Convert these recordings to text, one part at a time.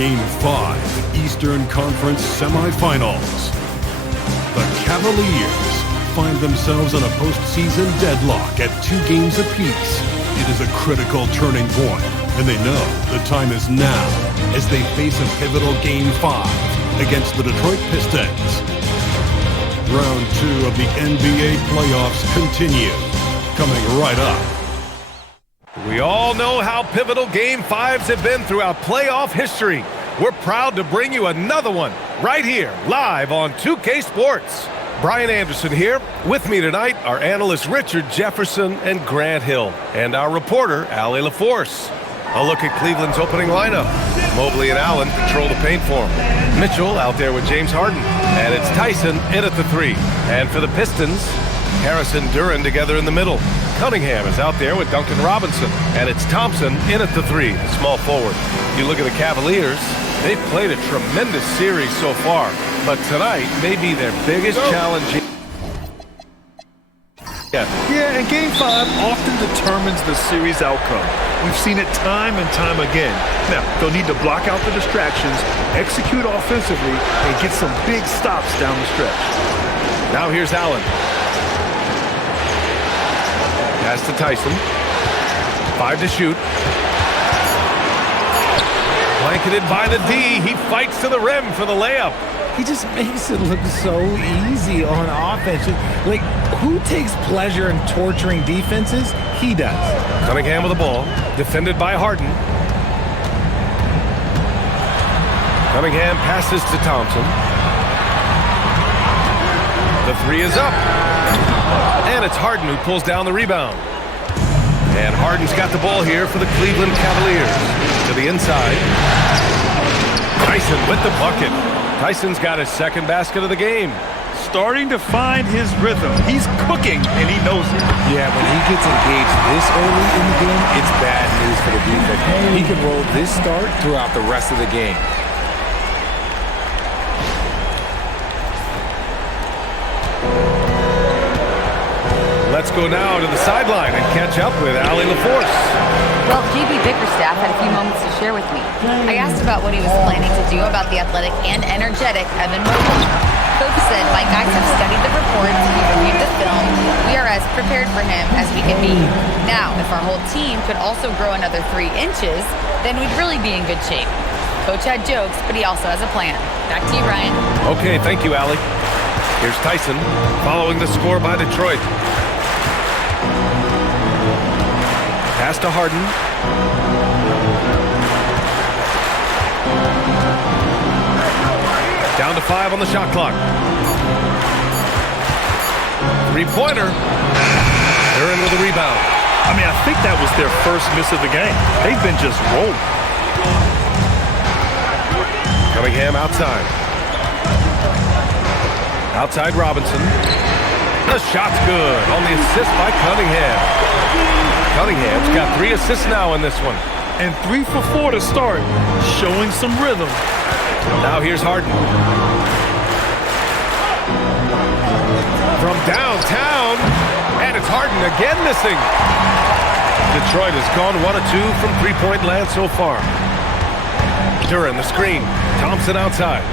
Game 5 Eastern Conference Semifinals. The Cavaliers find themselves on a postseason deadlock at 2 games apiece. It is a critical turning point, and they know the time is now as they face a pivotal Game 5 against the Detroit Pistons. Round 2 of the NBA playoffs continue, coming right up. We all know how pivotal Game 5s have been throughout playoff history. We're proud to bring you another one right here, live on 2K Sports. Brian Anderson here. With me tonight are analysts Richard Jefferson and Grant Hill, and our reporter, Allie LaForce. A look at Cleveland's opening lineup. Mobley and Allen control the paint for him. Mitchell out there with James Harden, and it's Tyson in at the 3. And for the Pistons, Harris and Duran together in the middle. Cunningham is out there with Duncan Robinson, and it's Thompson in at the 3, the small forward. You look at the Cavaliers, they've played a tremendous series so far, but tonight may be their biggest challenge. Yeah, and Game 5 often determines the series outcome. We've seen it time and time again. Now, they'll need to block out the distractions, execute offensively, and get some big stops down the stretch. Now here's Allen. Pass to Tyson. 5 to shoot. Blanketed by the D. He fights to the rim for the layup. He just makes it look so easy on offense. Like, who takes pleasure in torturing defenses? He does. Cunningham with the ball. Defended by Harden. Cunningham passes to Thompson. The 3 is up. And it's Harden who pulls down the rebound. And Harden's got the ball here for the Cleveland Cavaliers. To the inside. Tyson with the bucket. Tyson's got his second basket of the game. Starting to find his rhythm. He's cooking, and he knows it. Yeah, when he gets engaged this early in the game, it's bad news for the defense. He can roll this start throughout the rest of the game. Let's go now to the sideline and catch up with Allie LaForce. Well, JB Bickerstaff had a few moments to share with me. I asked about what he was planning to do about the athletic and energetic Evan Mobley. Coach said, "My guys have studied the reports, we've reviewed the film, we are as prepared for him as we can be. Now, if our whole team could also grow another 3 inches, then we'd really be in good shape." Coach had jokes, but he also has a plan. Back to you, Ryan. Okay, thank you, Allie. Here's Tyson following the score by Detroit. Pass to Harden. Down to 5 on the shot clock. 3-pointer. They're in with a rebound. I mean, I think that was their first miss of the game. They've been just rolling. Cunningham outside. Outside Robinson. The shot's good on the assist by Cunningham. Cunningham's got 3 assists now in this one. And 3 for 4 to start, showing some rhythm. Now here's Harden. From downtown, and it's Harden again missing. Detroit has gone 1 of 2 from 3-point land so far. Duran the screen. Thompson outside.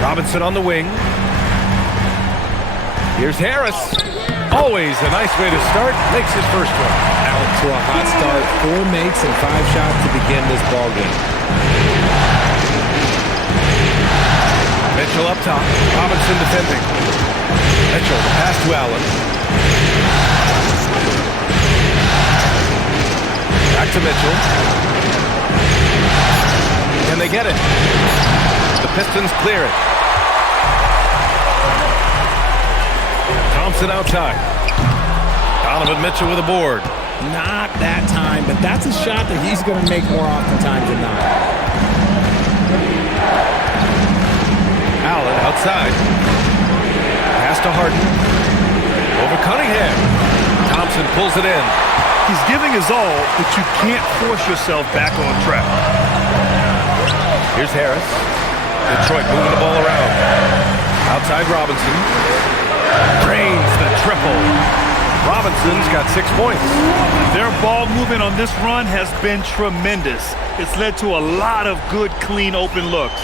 Robinson on the wing. Here's Harris. Always a nice way to start. Makes his first one. Out to a hot start. 4 makes and 5 shots to begin this ball game. Mitchell up top. Robinson defending. Mitchell, the pass to Allen. Back to Mitchell. Can they get it? The Pistons clear it. Thompson outside. Donovan Mitchell with a board. Not that time, but that's a shot that he's going to make more oftentimes than not. Allen outside. Pass to Harden. Over Cunningham. Thompson pulls it in. He's giving his all, but you can't force yourself back on track. Here's Harris. Detroit moving the ball around. Outside Robinson. Drains the triple. Robinson's got 6 points. Their ball movement on this run has been tremendous. It's led to a lot of good, clean, open looks.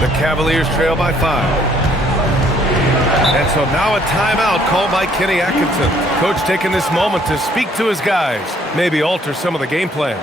The Cavaliers trail by 5. And so now a timeout called by Kenny Atkinson. Coach taking this moment to speak to his guys, maybe alter some of the game plan.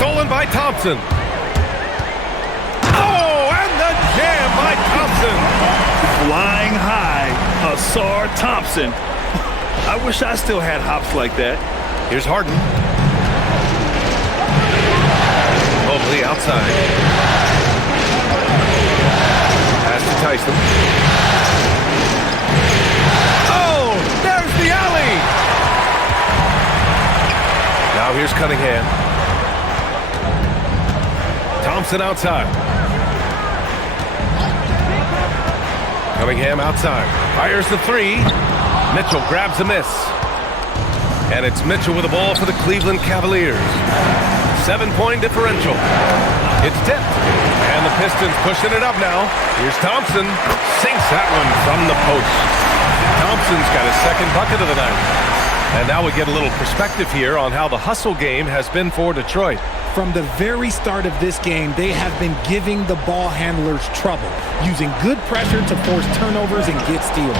Stolen by Thompson. Oh, and the jam by Thompson. Flying high, Asar Thompson. I wish I still had hops like that. Here's Harden. Mobley outside. Pass to Tyson. Oh, there's the alley. Now here's Cunningham. Thompson outside. Cunningham outside. Fires the three. Mitchell grabs a miss. And it's Mitchell with the ball for the Cleveland Cavaliers. 7-point differential. It's tipped. And the Pistons pushing it up now. Here's Thompson. Sinks that one from the post. Thompson's got his second bucket of the night. And now we get a little perspective here on how the hustle game has been for Detroit. From the very start of this game, they have been giving the ball handlers trouble, using good pressure to force turnovers and get steals.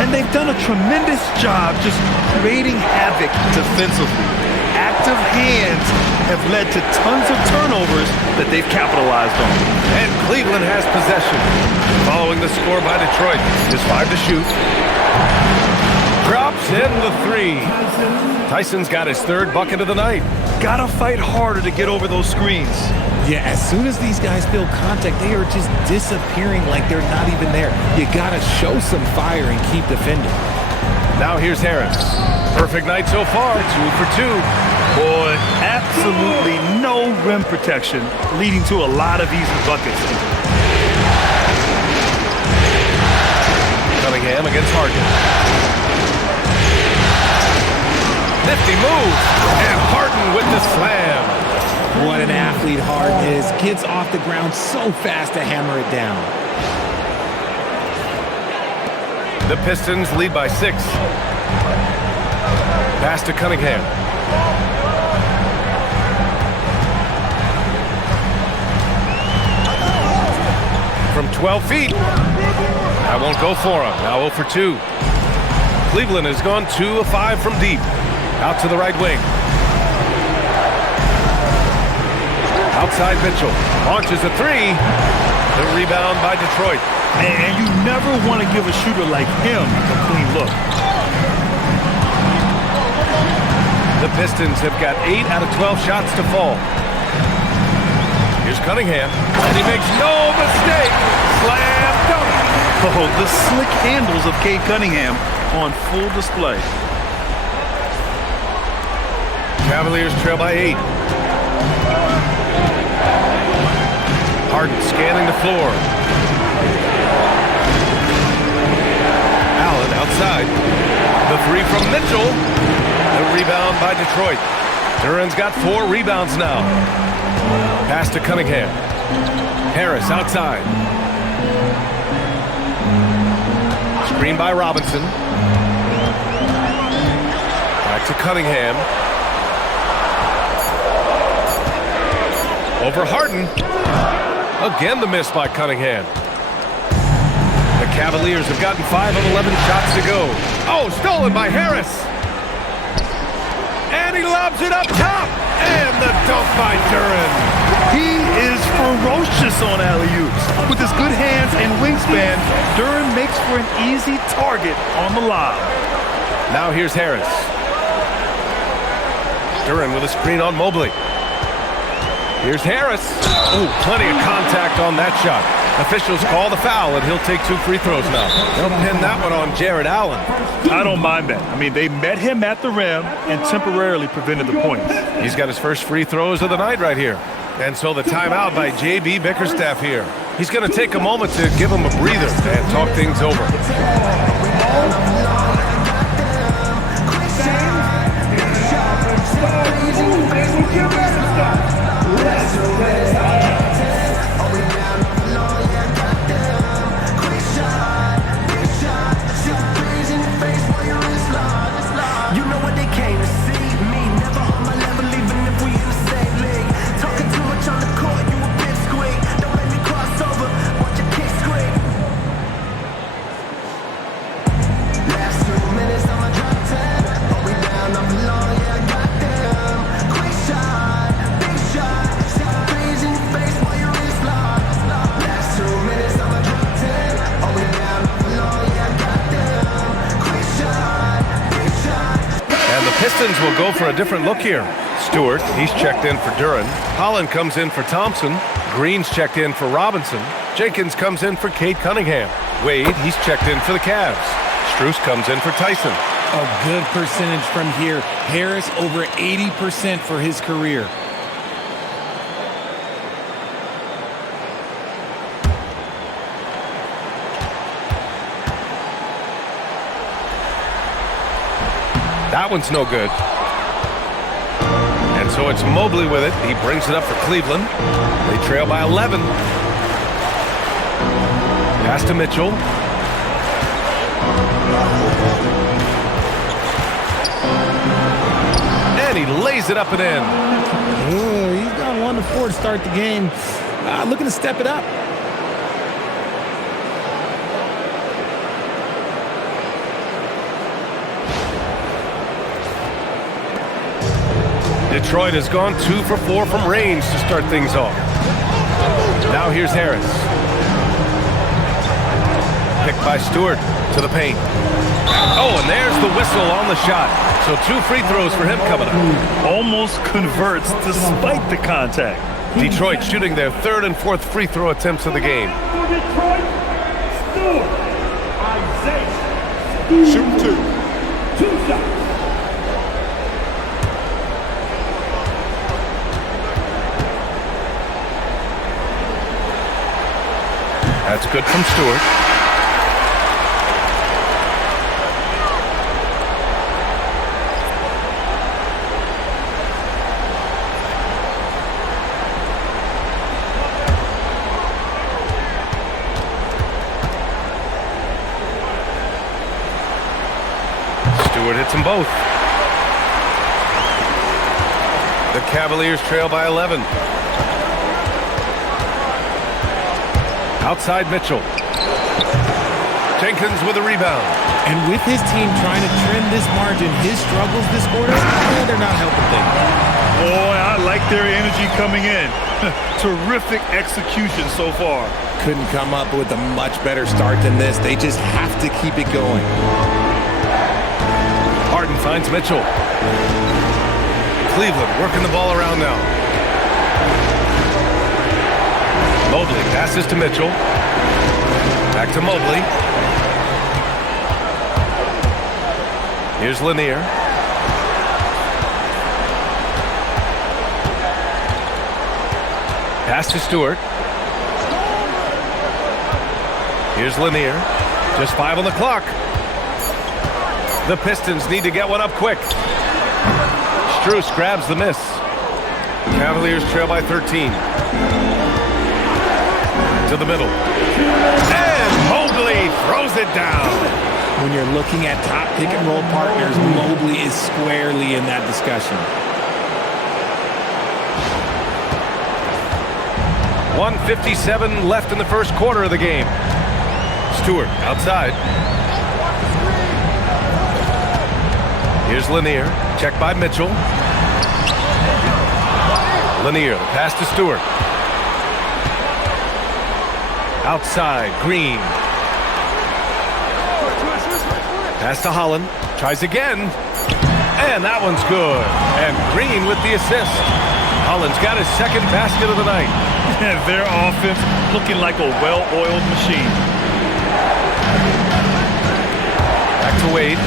And they've done a tremendous job just creating havoc defensively. Active hands have led to tons of turnovers that they've capitalized on. And Cleveland has possession. Following the score by Detroit, just 5 to shoot. Drops in the three. Tyson's got his third bucket of the night. Gotta fight harder to get over those screens. Yeah, as soon as these guys feel contact, they are just disappearing like they're not even there. You gotta show some fire and keep defending. Now here's Harris. Perfect night so far, 2 for 2. Boy, absolutely no rim protection, leading to a lot of easy buckets. Cunningham against Harden. Nifty move, and Harden with the slam. What an athlete Harden is. Gets off the ground so fast to hammer it down. The Pistons lead by 6. Pass to Cunningham. From 12 feet. I won't go for him. Now 0 for 2. Cleveland has gone 2 of 5 from deep. Out to the right wing. Outside Mitchell. Launches a three. The rebound by Detroit. And you never want to give a shooter like him a clean look. The Pistons have got 8 out of 12 shots to fall. Here's Cunningham. And he makes no mistake. Slam dunk. Oh, the slick handles of Cade Cunningham on full display. Cavaliers trail by 8. Harden scanning the floor. Allen outside. The three from Mitchell. The rebound by Detroit. Duran's got 4 rebounds now. Pass to Cunningham. Harris outside. Screen by Robinson. Back to Cunningham. Over Harden. Again the miss by Cunningham. The Cavaliers have gotten 5 of 11 shots to go. Oh, stolen by Harris. And he lobs it up top. And the dunk by Duran. He is ferocious on alley-oops. With his good hands and wingspan, Duran makes for an easy target on the lob. Now here's Harris. Duran with a screen on Mobley. Here's Harris. Oh, plenty of contact on that shot. Officials call the foul, and he'll take 2 free throws now. They'll pin that one on Jared Allen. I don't mind that. I mean, they met him at the rim and temporarily prevented the points. He's got his first free throws of the night right here. And so the timeout by J.B. Bickerstaff here. He's going to take a moment to give him a breather and talk things over. Pistons will go for a different look here. Stewart, he's checked in for Duran. Holland comes in for Thompson. Green's checked in for Robinson. Jenkins comes in for Cade Cunningham. Wade, he's checked in for the Cavs. Strus comes in for Tyson. A good percentage from here. Harris over 80% for his career. That one's no good. And so it's Mobley with it. He brings it up for Cleveland. They trail by 11. Pass to Mitchell. And he lays it up and in. Ooh, he's got 1-4 to start the game. Looking to step it up. Detroit has gone 2 for 4 from range to start things off. Now here's Harris. Picked by Stewart to the paint. Oh, and there's the whistle on the shot. So 2 free throws for him coming up. Almost converts despite the contact. Detroit shooting their 3rd and 4th free throw attempts of the game. Shoot 2. 2 shots. That's good from Stewart. Stewart hits them both. The Cavaliers trail by 11. Outside Mitchell. Jenkins with a rebound. And with his team trying to trim this margin, his struggles this quarter, they're not helping things. Boy, I like their energy coming in. Terrific execution so far. Couldn't come up with a much better start than this. They just have to keep it going. Harden finds Mitchell. Cleveland working the ball around now. Mobley passes to Mitchell. Back to Mobley. Here's Lanier. Pass to Stewart. Here's Lanier. Just 5 on the clock. The Pistons need to get one up quick. Strus grabs the miss. Cavaliers trail by 13. To the middle. And Mobley throws it down. When you're looking at top pick-and-roll partners, Mobley is squarely in that discussion. 1:57 left in the first quarter of the game. Stewart outside. Here's Lanier. Checked by Mitchell. Lanier, the pass to Stewart. Outside, Green. Pass to Holland. Tries again. And that one's good. And Green with the assist. Holland's got his second basket of the night. And their offense looking like a well-oiled machine. Back to Wade.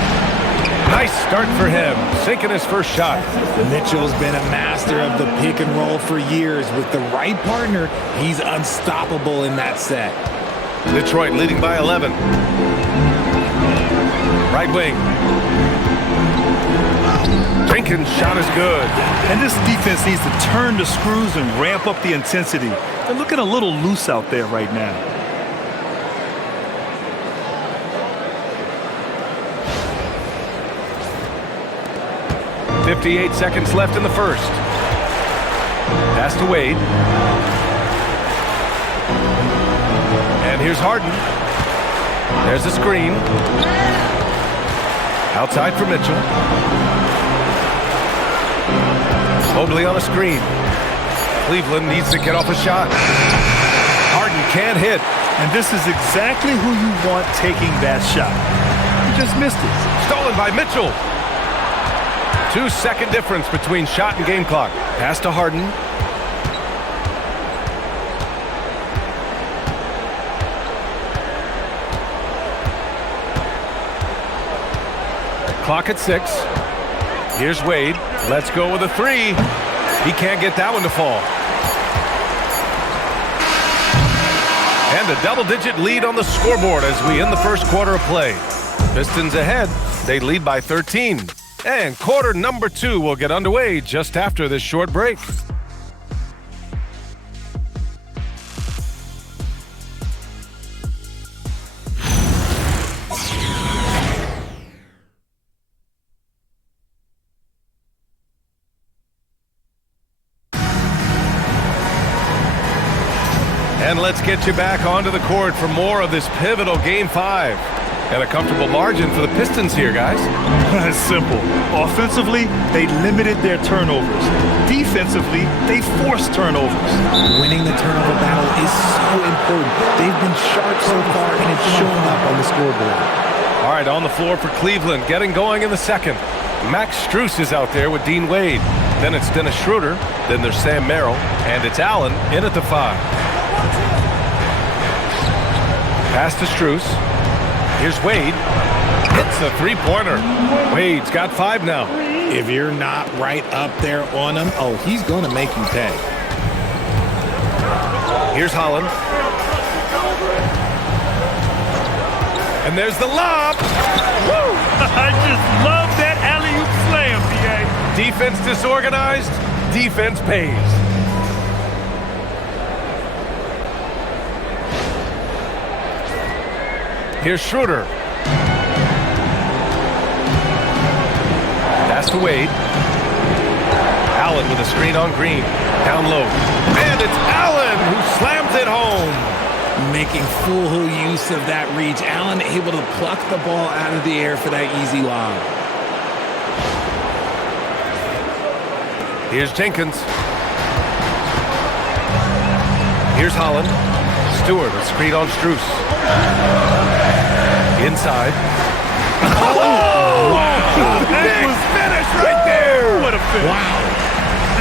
Nice start for him. Sinking his first shot. Mitchell's been a master of the pick and roll for years. With the right partner, he's unstoppable in that set. Detroit leading by 11. Right wing. Jenkins' shot is good. And this defense needs to turn the screws and ramp up the intensity. They're looking a little loose out there right now. .58 seconds left in the first. Pass to Wade. And here's Harden. There's the screen. Outside for Mitchell. Mobley on a screen. Cleveland needs to get off a shot. Harden can't hit. And this is exactly who you want taking that shot. He just missed it. Stolen by Mitchell. 2-second difference between shot and game clock. Pass to Harden. Clock at 6. Here's Wade. Let's go with a 3. He can't get that one to fall. And a double-digit lead on the scoreboard as we end the first quarter of play. Pistons ahead. They lead by 13. And quarter number 2 will get underway just after this short break. And let's get you back onto the court for more of this pivotal Game 5. And a comfortable margin for the Pistons here, guys. It's simple. Offensively, they limited their turnovers. Defensively, they forced turnovers. Winning the turnover battle is so important. They've been sharp so far, and it's showing up on the scoreboard. All right, on the floor for Cleveland, getting going in the second. Max Strus is out there with Dean Wade. Then it's Dennis Schroeder. Then there's Sam Merrill. And it's Allen in at the 5. Pass to Strus. Here's Wade. Hits a three-pointer. Wade's got 5 now. If you're not right up there on him, oh, he's going to make you pay. Here's Holland. And there's the lob. Woo! I just love that alley-oop slam, B.A. Defense disorganized. Defense pays. Here's Schroeder. Pass to Wade. Allen with a screen on Green. Down low. And it's Allen who slams it home. Making full use of that reach. Allen able to pluck the ball out of the air for that easy lob. Here's Jenkins. Here's Holland. Stewart, a screen on Strus. Inside. Oh! Wow! Big finish right there! What a finish. Wow.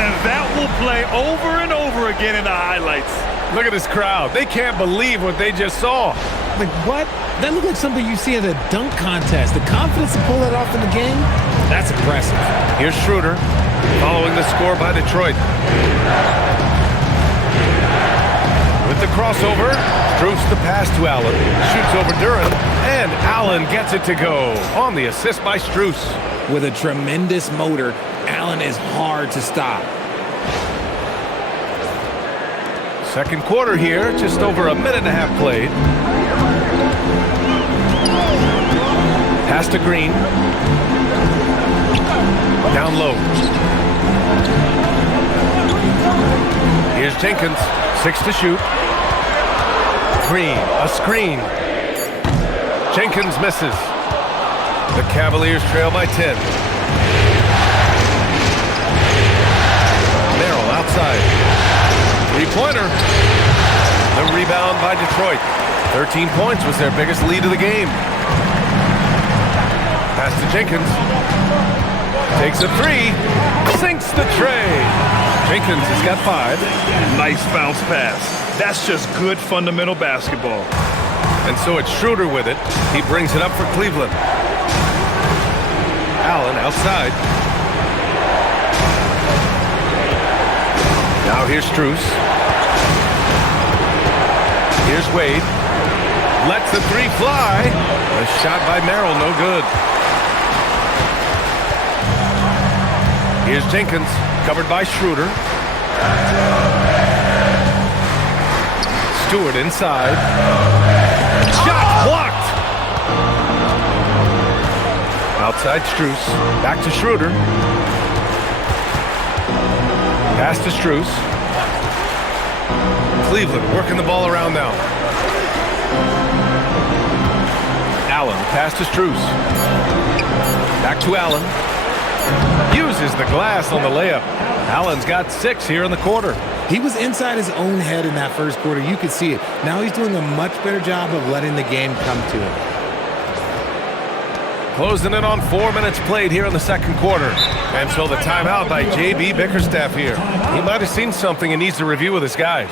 And that will play over and over again in the highlights. Look at this crowd. They can't believe what they just saw. Like, what? That looked like something you see at a dunk contest. The confidence to pull that off in the game, that's impressive. Here's Schroeder, following the score by Detroit. With the crossover, Strus the pass to Allen. Shoots over Duran, and Allen gets it to go on the assist by Strus. With a tremendous motor, Allen is hard to stop. Second quarter here, just over a minute and a half played. Pass to Green. Down low. Here's Jenkins, 6 to shoot. Green, a screen. Jenkins misses. The Cavaliers trail by 10. Merrill outside. Three-pointer. The rebound by Detroit. 13 points was their biggest lead of the game. Pass to Jenkins. Takes a three. Sinks the tray. Jenkins has got 5. Nice bounce pass. That's just good fundamental basketball. And so it's Schroeder with it. He brings it up for Cleveland. Allen outside. Now here's Strus. Here's Wade. Lets the three fly. A shot by Merrill, no good. Here's Jenkins, covered by Schroeder. Stewart inside. Shot blocked. Outside Strus. Back to Schroeder. Pass to Strus. Cleveland working the ball around now. Allen, pass to Strus. Back to Allen. Uses the glass on the layup. Allen's got 6 here in the quarter. He was inside his own head in that first quarter. You could see it. Now he's doing a much better job of letting the game come to him. Closing in on 4 minutes played here in the second quarter. And so the timeout by J.B. Bickerstaff here. He might have seen something and needs to review with his guys.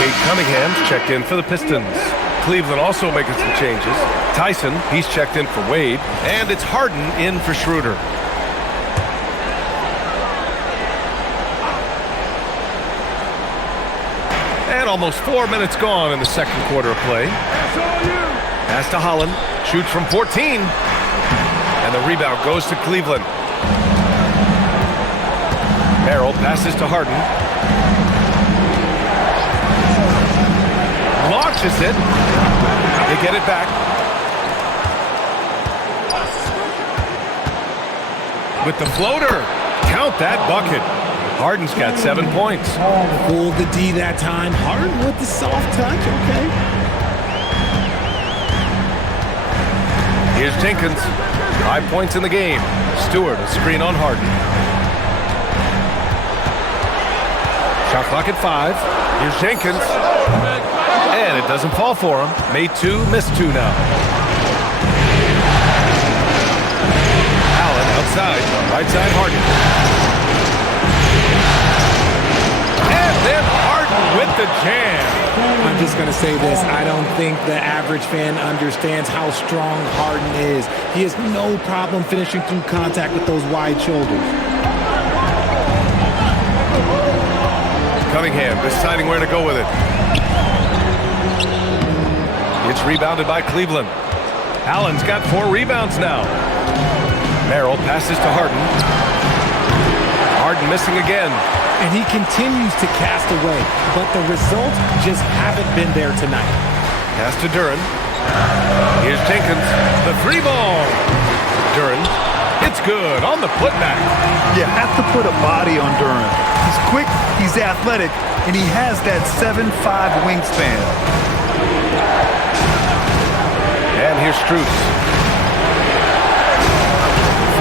Cade Cunningham's checked in for the Pistons. Cleveland also making some changes. Tyson, he's checked in for Wade. And it's Harden in for Schroeder. And almost 4 minutes gone in the second quarter of play. Pass to Holland. Shoots from 14. And the rebound goes to Cleveland. Merrill passes to Harden. Launches it. They get it back. With the floater. Count that bucket. Harden's got 7 points. Pulled the D that time. Harden with the soft touch. Okay. Here's Jenkins. 5 points in the game. Stewart, a screen on Harden. Shot clock at 5. Here's Jenkins. And it doesn't fall for him. Made 2, missed 2 now. Allen outside. Right side Harden. And then Harden with the jam. I'm just going to say this. I don't think the average fan understands how strong Harden is. He has no problem finishing through contact with those wide shoulders. Cunningham deciding where to go with it. It's rebounded by Cleveland. Allen's got 4 rebounds now. Merrill passes to Harden. Harden missing again. And he continues to cast away, but the results just haven't been there tonight. Pass to Duren. Here's Jenkins. The three ball. Duren. It's good on the putback. You have to put a body on Duren. He's quick, he's athletic, and he has that 7'5" wingspan. And here's Strus.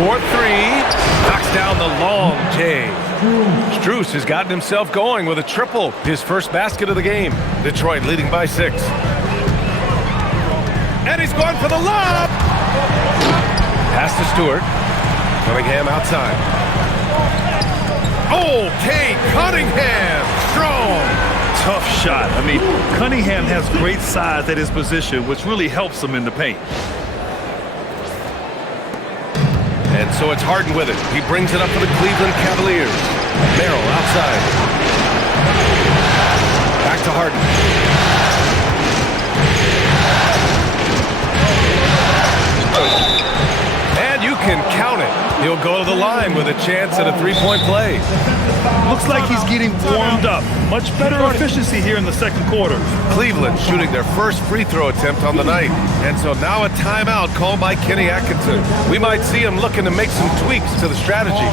4-3. Knocks down the long J. Strus has gotten himself going with a triple. His first basket of the game. Detroit leading by 6. And he's going for the lob. Pass to Stewart. Cunningham outside. Oh, Cade Cunningham. Strong. Tough shot. I mean, Cunningham has great size at his position, which really helps him in the paint. And so it's Harden with it. He brings it up for the Cleveland Cavaliers. Merrill outside. Back to Harden. And you can count it. He'll go to the line with a chance at a three-point play. Looks like he's getting warmed up. Much better efficiency here in the second quarter. Cleveland shooting their first free throw attempt on the night. And so now a timeout called by Kenny Atkinson. We might see him looking to make some tweaks to the strategy.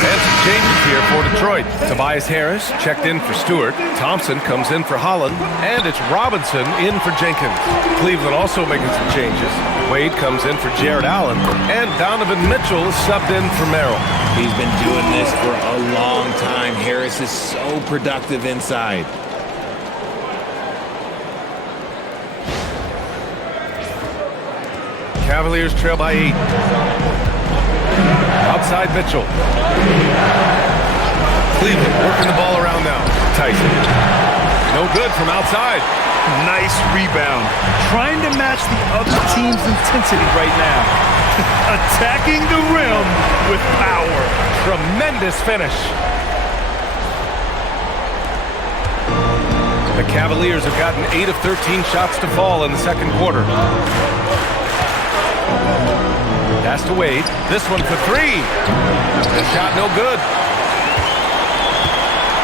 And some changes here for Detroit. Tobias Harris checked in for Stewart. Thompson comes in for Holland. And it's Robinson in for Jenkins. Cleveland also making some changes. Wade comes in for Jared Allen. And Donovan Mitchell is subbed in for Merrill. He's been doing this for a long time. Harris is so productive inside. Cavaliers trail by 8. Outside Mitchell. Cleveland working the ball around now. Tyson. No good from outside. Nice rebound. Trying to match the other team's intensity right now. Attacking the rim with power. Tremendous finish. The Cavaliers have gotten 8 of 13 shots to fall in the second quarter. Pass to Wade. This one for 3. The shot no good.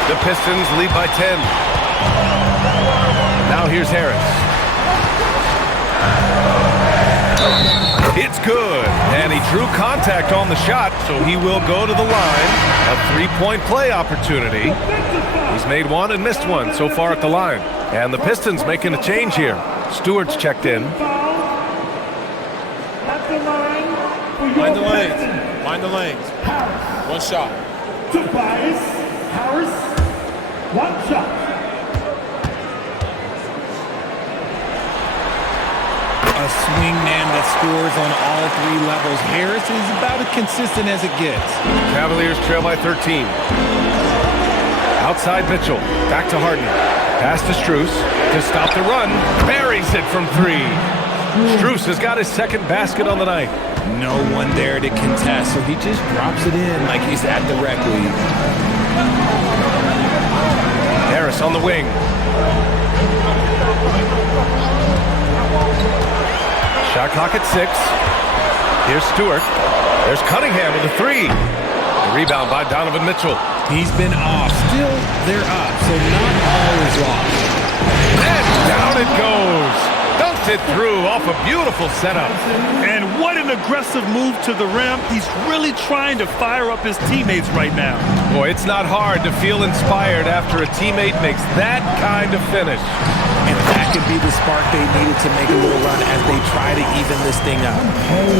The Pistons lead by 10. Now here's Harris. It's good. And he drew contact on the shot, so he will go to the line. A three-point play opportunity. He's made one and missed one so far at the line. And the Pistons making a change here. Stewart's checked in. Mind the lanes. Mind the lanes. One shot. Tobias Harris. One shot. A swingman that scores on all 3 levels. Harris is about as consistent as it gets. Cavaliers trail by 13. Outside Mitchell. Back to Harden. Pass to Strus to stop the run. Buries it from 3. Strus has got his second basket on the night. No one there to contest, so he just drops it in like he's at the rec league. Harris on the wing. Shot clock at 6. Here's Stewart. There's Cunningham with a 3. The rebound by Donovan Mitchell. He's been off. Still, they're up, so not all is lost. And down it goes. Dunked it through off a beautiful setup. And what an aggressive move to the rim. He's really trying to fire up his teammates right now. Boy, it's not hard to feel inspired after a teammate makes that kind of finish. And that could be the spark they needed to make a little run as they try to even this thing up.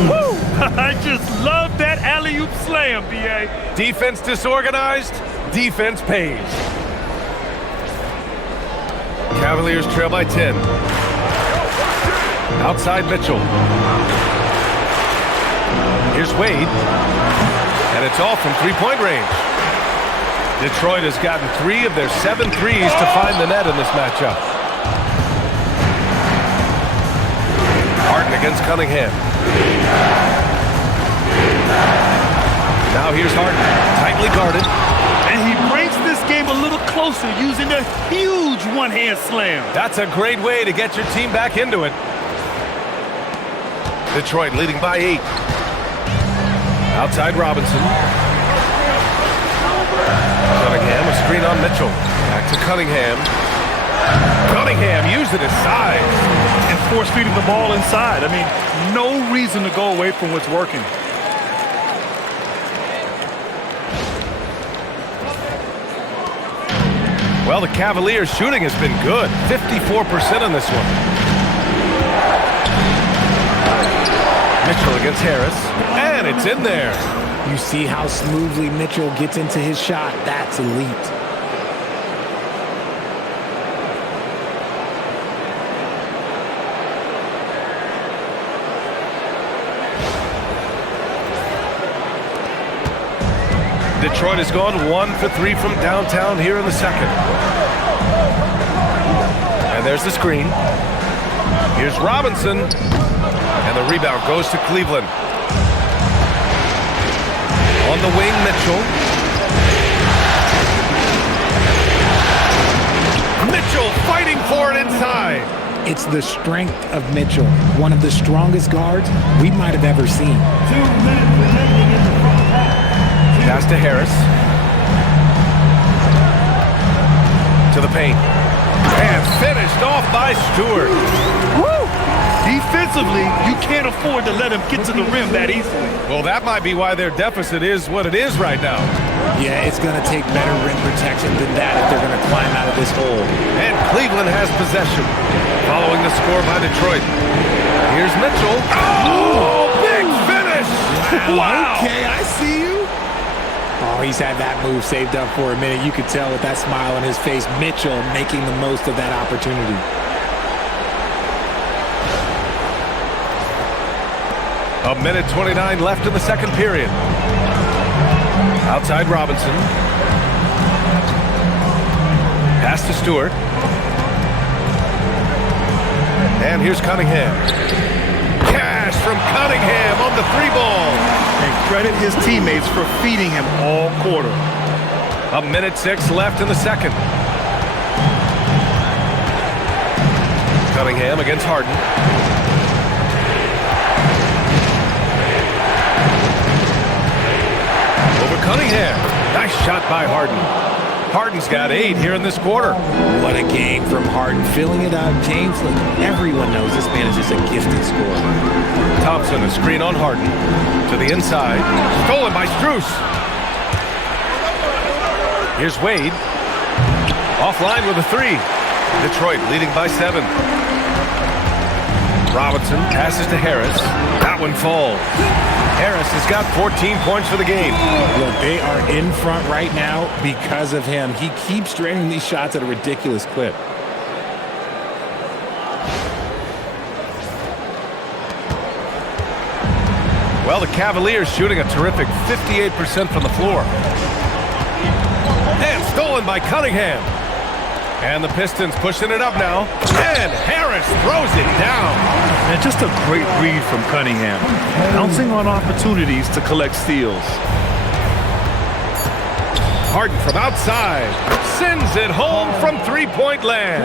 Woo! I just love that alley-oop slam, B.A. Defense disorganized, defense pays. Cavaliers trail by 10. Outside Mitchell. Here's Wade. And it's all from three-point range. Detroit has gotten 3 of their 7 threes to find the net in this matchup. Harden against Cunningham. Now here's Harden, tightly guarded. And he brings this game a little closer using a huge one-hand slam. That's a great way to get your team back into it. Detroit leading by 8. Outside Robinson. Cunningham, a screen on Mitchell. Back to Cunningham. Cunningham using his size. And force feeding the ball inside. I mean, no reason to go away from what's working. Well, the Cavaliers' shooting has been good. 54% on this one. Mitchell against Harris. And it's in there. You see how smoothly Mitchell gets into his shot. That's elite. Detroit has gone 1 for 3 from downtown here in the second. And there's the screen. Here's Robinson. And the rebound goes to Cleveland. On the wing, Mitchell. Mitchell fighting for it inside. It's the strength of Mitchell, one of the strongest guards we might have ever seen. 2 minutes remaining in the front half. Pass to Harris. To the paint. And finished off by Stewart. Woo! Defensively, you can't afford to let him get to the rim that easily. Well, that might be why their deficit is what it is right now. Yeah, it's going to take better rim protection than that if they're going to climb out of this hole. And Cleveland has possession. Following the score by Detroit. Here's Mitchell. Oh, big finish! Wow. Okay, I see you. Oh, he's had that move saved up for a minute. You could tell with that smile on his face, Mitchell making the most of that opportunity. A minute 29 left in the second period. Outside Robinson. Pass to Stewart. And here's Cunningham. Cash from Cunningham on the 3-ball. And credit his teammates for feeding him all quarter. A minute 6 left in the second. Cunningham against Harden. Over Cunningham. Nice shot by Harden. Harden's got 8 here in this quarter. What a game from Harden. Filling it up. James, look, everyone knows this man is just a gifted scorer. Thompson, a screen on Harden. To the inside. Stolen by Strus. Here's Wade. Offline with a 3. Detroit leading by 7. Robinson passes to Harris. That one falls. Harris has got 14 points for the game. Look, they are in front right now because of him. He keeps draining these shots at a ridiculous clip. Well, the Cavaliers shooting a terrific 58% from the floor. And stolen by Cunningham. And the Pistons pushing it up now. And Harris throws it down. And just a great read from Cunningham. Bouncing on opportunities to collect steals. Harden from outside. Sends it home from three-point land.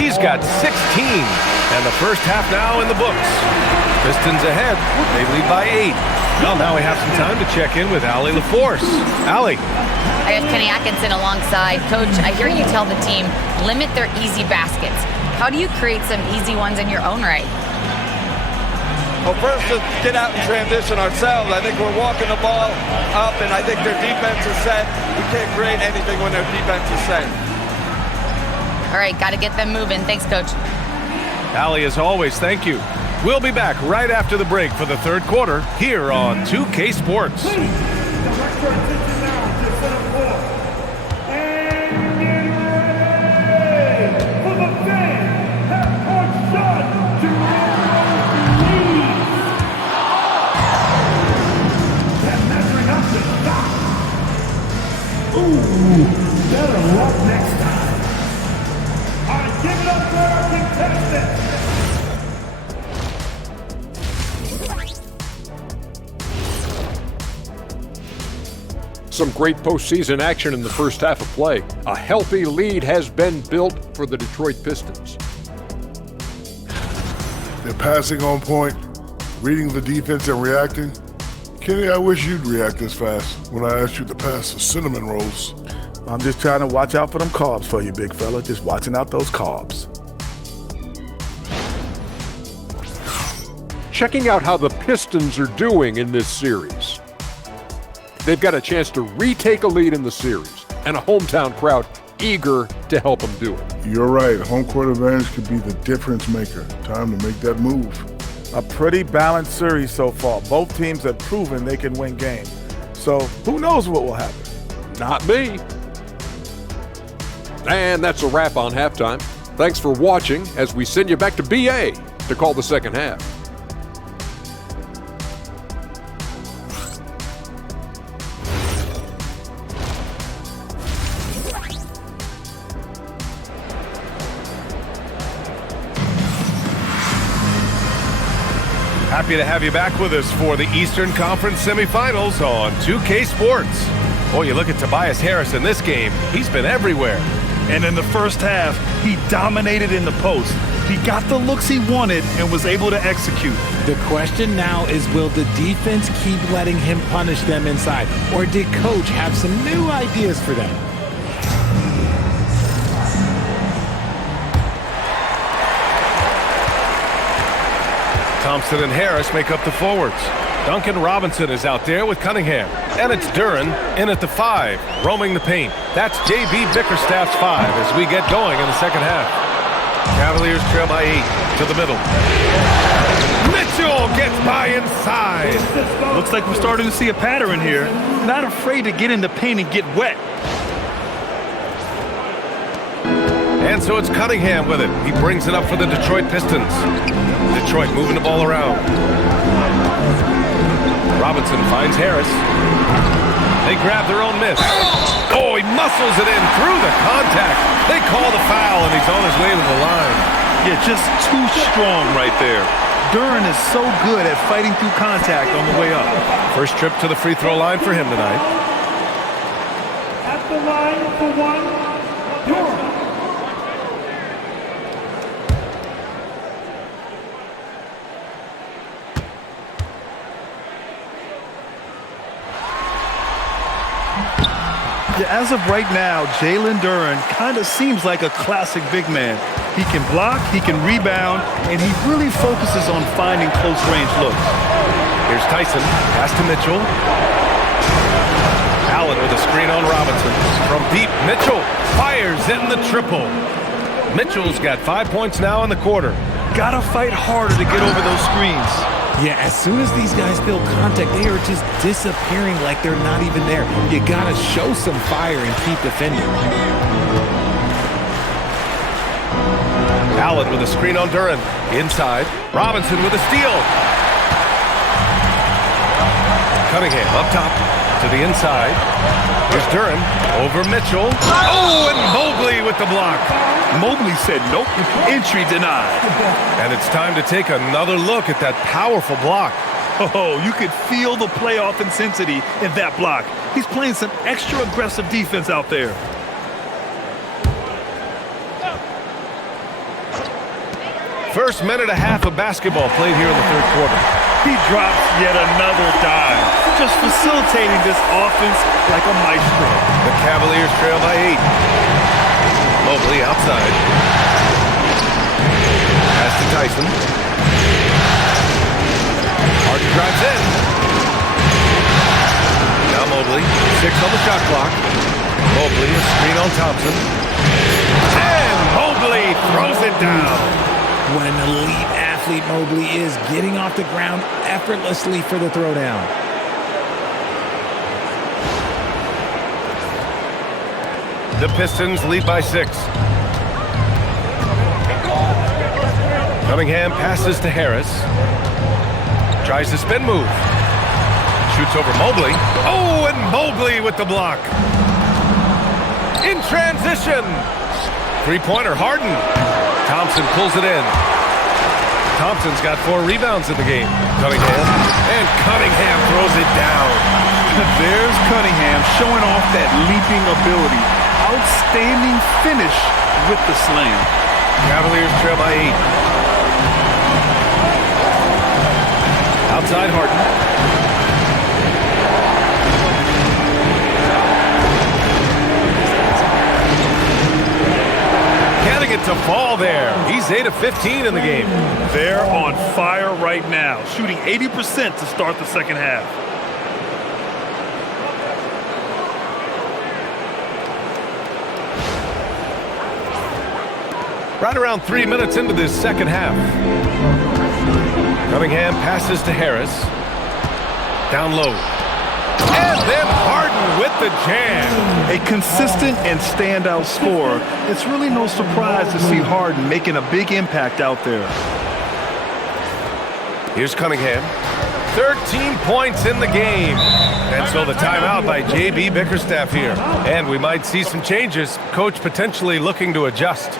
He's got 16. And the first half now in the books. Pistons ahead. They lead by 8. Well, now we have some time to check in with Allie LaForce. Allie. I got Kenny Atkinson alongside. Coach, I hear you tell the team, limit their easy baskets. How do you create some easy ones in your own right? Well, first, to get out and transition ourselves. I think we're walking the ball up, and I think their defense is set. We can't create anything when their defense is set. All right, got to get them moving. Thanks, Coach. Allie, as always, thank you. We'll be back right after the break for the third quarter here on 2K Sports. Please, direct your attention now to center court. And get ready for the fan half-court shot to lead. That measuring up to stop. Ooh, better luck next time. All right, give it up for our contestants. Some great postseason action in the first half of play. A healthy lead has been built for the Detroit Pistons. They're passing on point, reading the defense and reacting. Kenny, I wish you'd react this fast when I asked you to pass the cinnamon rolls. I'm just trying to watch out for them carbs for you, big fella. Just watching out those carbs. Checking out how the Pistons are doing in this series. They've got a chance to retake a lead in the series, and a hometown crowd eager to help them do it. You're right. Home court advantage could be the difference maker. Time to make that move. A pretty balanced series so far. Both teams have proven they can win games. So who knows what will happen? Not me. And that's a wrap on halftime. Thanks for watching as we send you back to BA to call the second half. Happy to have you back with us for the Eastern Conference semifinals on 2K Sports. Boy, you look at Tobias Harris in this game, he's been everywhere. And in the first half, he dominated in the post. He got the looks he wanted and was able to execute. The question now is, will the defense keep letting him punish them inside? Or did Coach have some new ideas for them? Thompson and Harris make up the forwards. Duncan Robinson is out there with Cunningham. And it's Duren in at the 5, roaming the paint. That's J.B. Bickerstaff's 5 as we get going in the second half. Cavaliers trail by 8 to the middle. Mitchell gets by inside. Looks like we're starting to see a pattern here. Not afraid to get in the paint and get wet. And so it's Cunningham with it. He brings it up for the Detroit Pistons. Detroit moving the ball around. Robinson finds Harris. They grab their own miss. Oh, he muscles it in through the contact. They call the foul, and he's on his way to the line. Yeah, just too strong right there. Duren is so good at fighting through contact on the way up. First trip to the free throw line for him tonight. At the line for one, Duren. Yeah, as of right now, Jalen Duren kind of seems like a classic big man. He can block, he can rebound, and he really focuses on finding close-range looks. Here's Tyson, pass to Mitchell. Allen with a screen on Robinson. From deep, Mitchell fires in the triple. Mitchell's got 5 points now in the quarter. Gotta fight harder to get over those screens. Yeah, as soon as these guys feel contact, they are just disappearing like they're not even there. You gotta show some fire and keep defending. Allen with a screen on Duren. Inside. Robinson with a steal. Cunningham up top to the inside. Here's Duren over Mitchell. Oh, and Mobley with the block. Mobley said nope, entry denied. And it's time to take another look at that powerful block. Oh, you could feel the playoff intensity in that block. He's playing some extra aggressive defense out there. First minute and a half of basketball played here in the third quarter. He drops yet another dime, just facilitating this offense like a maestro. The Cavaliers trail by 8. Mobley outside. Pass to Tyson. Harden drives in. Now Mobley, 6 on the shot clock. Mobley, a screen on Thompson. And Mobley throws it down. What an elite athlete Mobley is, getting off the ground effortlessly for the throwdown. The Pistons lead by 6. Cunningham passes to Harris. Tries the spin move. Shoots over Mobley. Oh, and Mobley with the block. In transition. Three-pointer, Harden. Thompson pulls it in. Thompson's got 4 rebounds in the game. Cunningham. And Cunningham throws it down. There's Cunningham showing off that leaping ability. Outstanding finish with the slam. Cavaliers trail by 8. Outside Harden. fall there. He's 8 of 15 in the game. They're on fire right now, shooting 80% to start the second half. Right around 3 minutes into this second half. Cunningham passes to Harris. Down low. And then Harden with the jam. A consistent and standout scorer. It's really no surprise to see Harden making a big impact out there. Here's Cunningham. 13 points in the game. And so the timeout by J.B. Bickerstaff here. And we might see some changes. Coach potentially looking to adjust.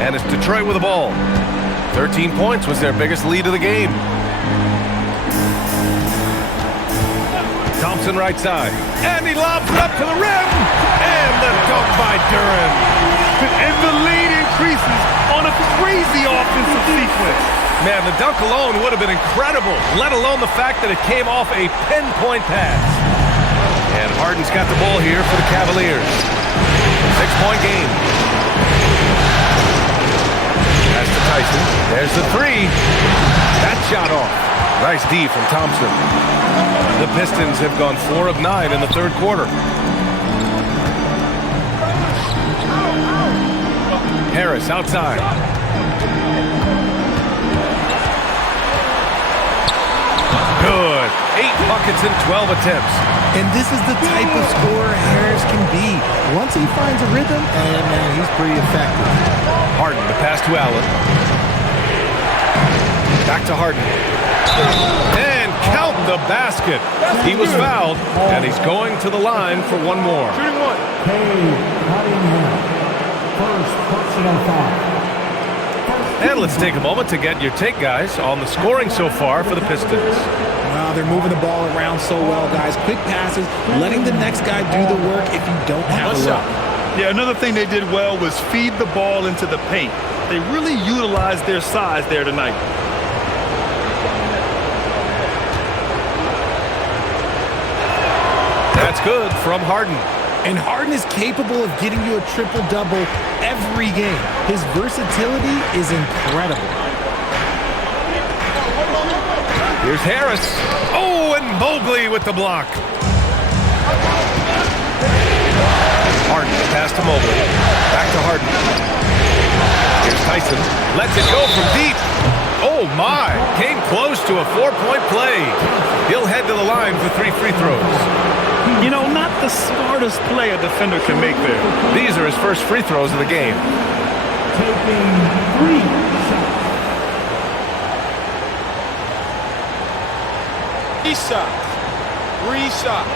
And it's Detroit with the ball. 13 points was their biggest lead of the game. Thompson right side. And he lobs it up to the rim. And the dunk by Duran. And the lead increases on a crazy offensive sequence. Man, the dunk alone would have been incredible, let alone the fact that it came off a pinpoint pass. And Harden's got the ball here for the Cavaliers. 6-point game. Pass to Tyson. There's the three. That shot off. Nice D from Thompson. The Pistons have gone 4 of 9 in the third quarter. Harris outside. Good. 8 buckets in 12 attempts. And this is the type of scorer Harris can be. Once he finds a rhythm, and man, he's pretty effective. Harden, the pass to Allen. Back to Harden. And count the basket. He was fouled, and he's going to the line for one more. Cade Cunningham, first personal foul. And let's take a moment to get your take, guys, on the scoring so far for the Pistons. Wow, they're moving the ball around so well, guys. Quick passes, letting the next guy do the work if you don't have a look. Yeah, another thing they did well was feed the ball into the paint. They really utilized their size there tonight. That's good from Harden. And Harden is capable of getting you a triple-double every game. His versatility is incredible. Here's Harris. Oh, and Mobley with the block. Harden, pass to Mobley. Back to Harden. Here's Tyson. Lets it go from deep. Oh, my. Came close to a 4-point play. He'll head to the line for 3 free throws. You know, not the smartest play a defender can make there. These are his first free throws of the game. Taking 3 shots. Three shots.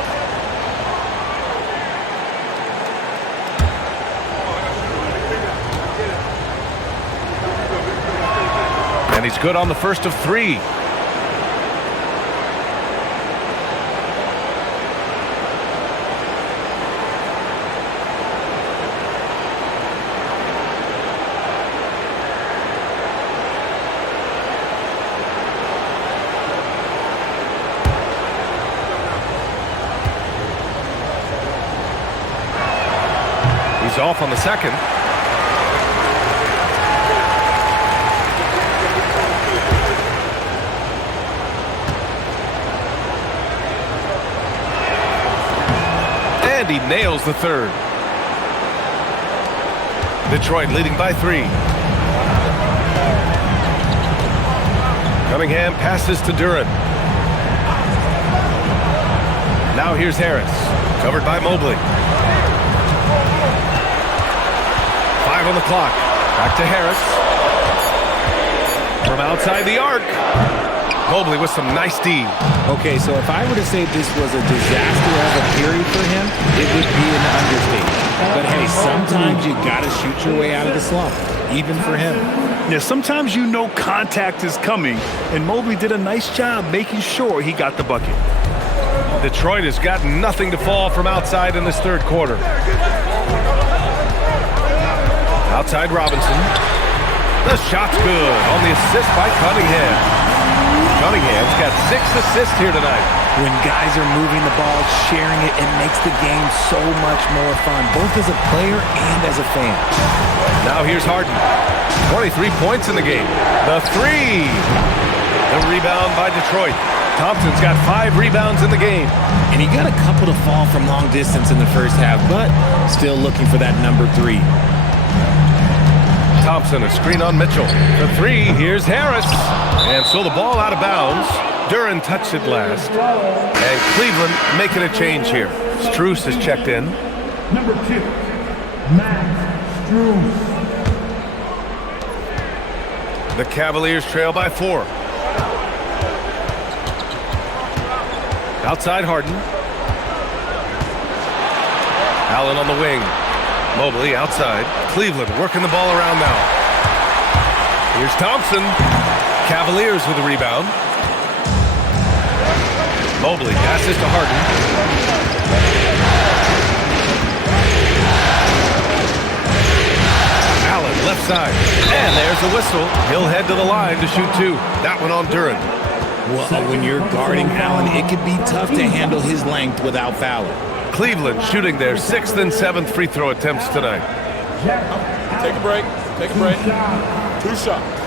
And he's good on the first of 3. He's off on the second. And he nails the third. Detroit leading by 3. Cunningham passes to Duren. Now here's Harris, covered by Mobley. 5 on the clock. Back to Harris. From outside the arc. Mobley with some nice D. Okay, so if I were to say this was a disaster of a period for him, it would be an understatement. But hey, sometimes you gotta shoot your way out of the slump, even for him. Yeah, sometimes you know contact is coming, and Mobley did a nice job making sure he got the bucket. Detroit has got nothing to fall from outside in this third quarter. Outside Robinson. The shot's good on the assist by Cunningham. Cunningham's got 6 assists here tonight. When guys are moving the ball, sharing it, it makes the game so much more fun, both as a player and as a fan. Now here's Harden. 23 points in the game. The 3. The rebound by Detroit. Thompson's got 5 rebounds in the game. And he got a couple to fall from long distance in the first half, but still looking for that number 3. Thompson, a screen on Mitchell. The 3, here's Harris. And so the ball out of bounds. Duren touched it last. And Cleveland making a change here. Strus has checked in. Number 2, Matt Strus. The Cavaliers trail by 4. Outside Harden. Allen on the wing. Mobley outside. Cleveland working the ball around now. Here's Thompson. Cavaliers with a rebound. Mobley passes to Harden. Allen left side. And there's the whistle. He'll head to the line to shoot 2. That one on Duren. Well, when you're guarding Allen, it can be tough to handle his length without fouling. Cleveland shooting their 6th and 7th free throw attempts tonight. Take a break. Take a break. 2 shots.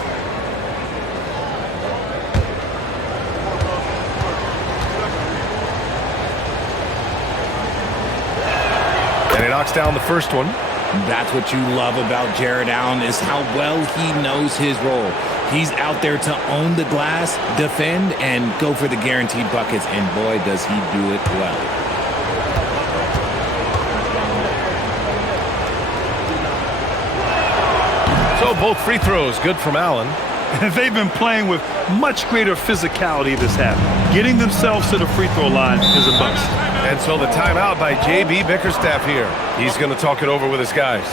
And he knocks down the first one. That's what you love about Jared Allen, is how well he knows his role. He's out there to own the glass, defend, and go for the guaranteed buckets, and boy, does he do it well. So both free throws good from Allen. They've been playing with much greater physicality this half. Getting themselves to the free throw line is a must. And so the timeout by J.B. Bickerstaff here. He's going to talk it over with his guys.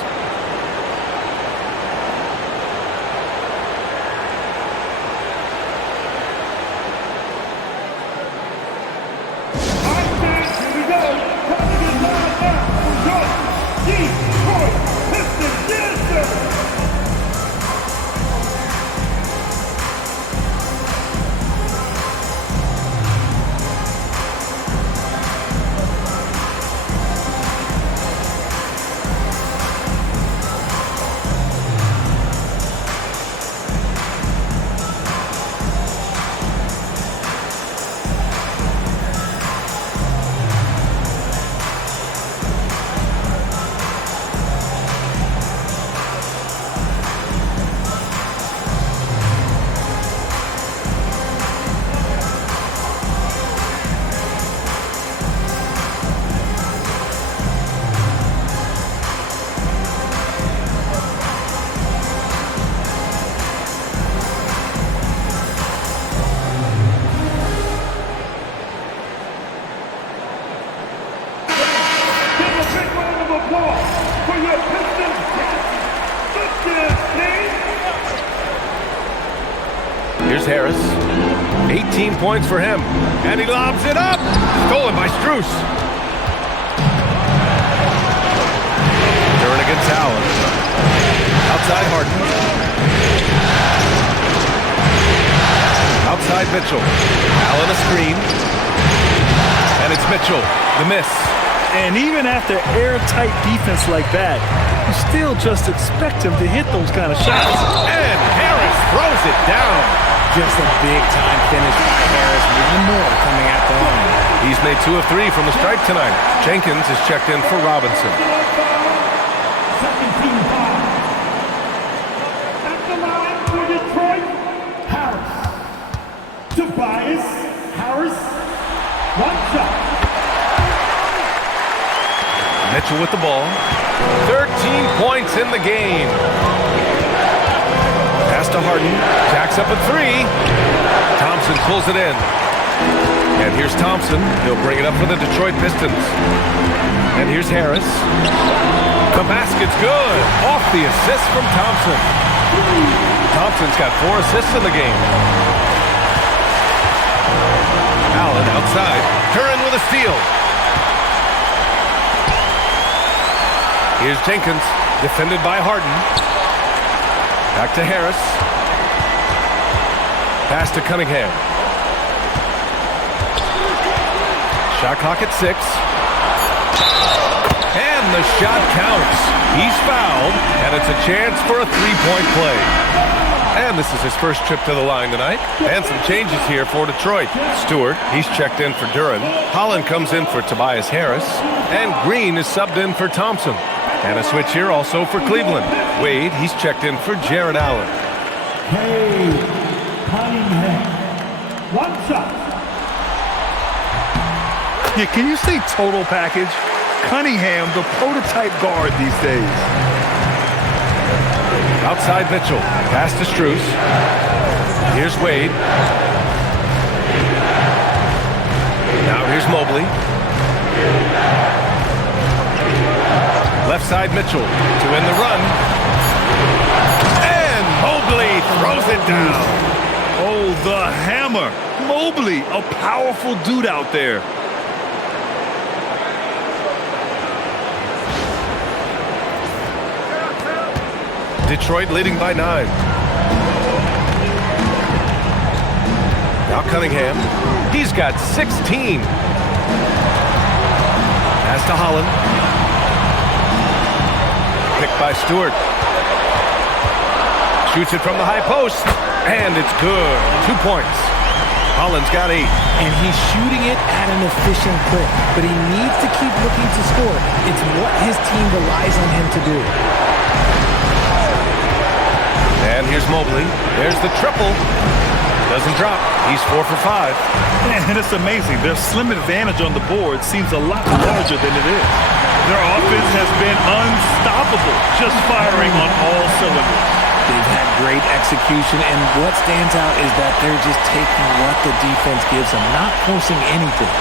Here we go. Time to get live now for your Detroit Pistons. Yes, sir. Here's Harris. 18 points for him. And he lobs it up. Stolen by Strus. Duren against Allen. Outside Harden. Outside Mitchell. Allen a screen. And it's Mitchell. The miss. And even after airtight defense like that, you still just expect him to hit those kind of shots. And Harris throws it down. Just a big-time finish by Harris. One more coming at the line. He's made 2 of 3 from the stripe tonight. Jenkins is checked in for Robinson. Second team foul. At the line for Detroit, Harris. Tobias Harris. One shot. Mitchell with the ball. 13 points in the game. Pass to Harden. Jacks up a 3. Thompson pulls it in. And here's Thompson. He'll bring it up for the Detroit Pistons. And here's Harris. The basket's good. Off the assist from Thompson. Thompson's got 4 assists in the game. Allen outside. Curran with a steal. Here's Jenkins, defended by Harden. Back to Harris. Pass to Cunningham. Shot clock at 6. And the shot counts. He's fouled, and it's a chance for a 3-point play. And this is his first trip to the line tonight. And some changes here for Detroit. Stewart, he's checked in for Duran. Holland comes in for Tobias Harris. And Green is subbed in for Thompson. And a switch here also for Cleveland. Wade, he's checked in for Jared Allen. Cade Cunningham. One shot. Yeah, can you say total package? Cunningham, the prototype guard these days. Outside Mitchell. Pass to Strus. Here's Wade. Now here's Mobley. Left side Mitchell to end the run. And Mobley throws it down. Oh, the hammer. Mobley, a powerful dude out there. Detroit leading by 9. Now Cunningham. He's got 16. Pass to Holland. Picked by Stewart. Shoots it from the high post. And it's good. 2 points. Holland's got 8. And he's shooting it at an efficient clip. But he needs to keep looking to score. It's what his team relies on him to do. And here's Mobley. There's the triple. Doesn't drop. He's 4 for 5. And it's amazing. Their slim advantage on the board seems a lot larger than it is. Their offense has been unstoppable, just firing on all cylinders. They've had great execution, and what stands out is that they're just taking what the defense gives them, not forcing anything.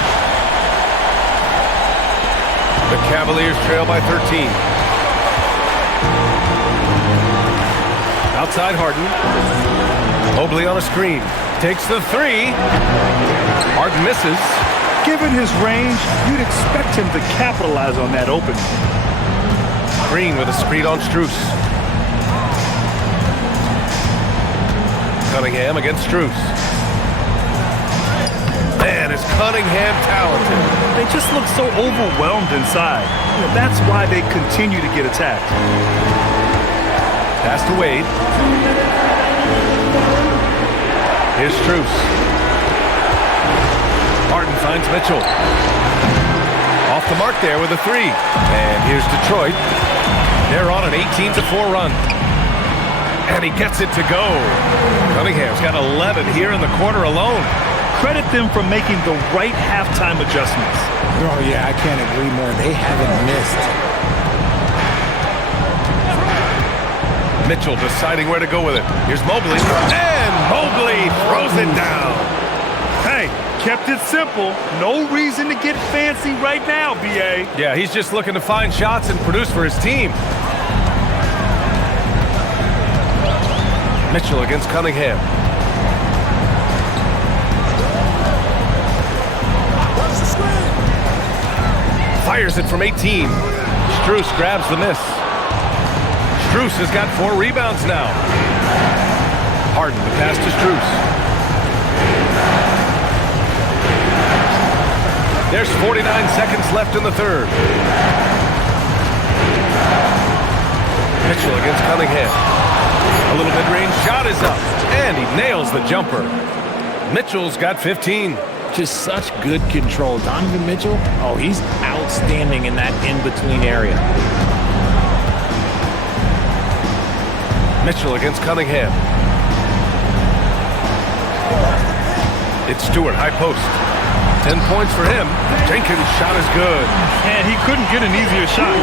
The Cavaliers trail by 13. Outside Harden. Mobley on a screen. Takes the 3. Harden misses. Given his range, you'd expect him to capitalize on that opening. Green with a screen on Strus. Cunningham against Strus. Man, is Cunningham talented. They just look so overwhelmed inside. That's why they continue to get attacked. Pass to Wade. Here's Strus. Harden finds Mitchell. Off the mark there with a 3. And here's Detroit. They're on an 18-4 run. And he gets it to go. Cunningham's got 11 here in the quarter alone. Credit them for making the right halftime adjustments. Oh, yeah, I can't agree more. They haven't missed. Mitchell deciding where to go with it. Here's Mobley. And Mobley throws it down. Hey, kept it simple. No reason to get fancy right now, B.A. Yeah, he's just looking to find shots and produce for his team. Mitchell against Cunningham. Fires it from 18. Strus grabs the miss. Strus has got 4 rebounds now. Harden, the pass to Strus. There's 49 seconds left in the third. Mitchell against Cunningham. A little mid-range shot is up. And And he nails the jumper. Mitchell's got 15. Just such good control. Donovan Mitchell, oh, he's outstanding in that in-between area. Mitchell against Cunningham. It's Stewart, high post. 10 points for him. Jenkins' shot is good. And he couldn't get an easier shot.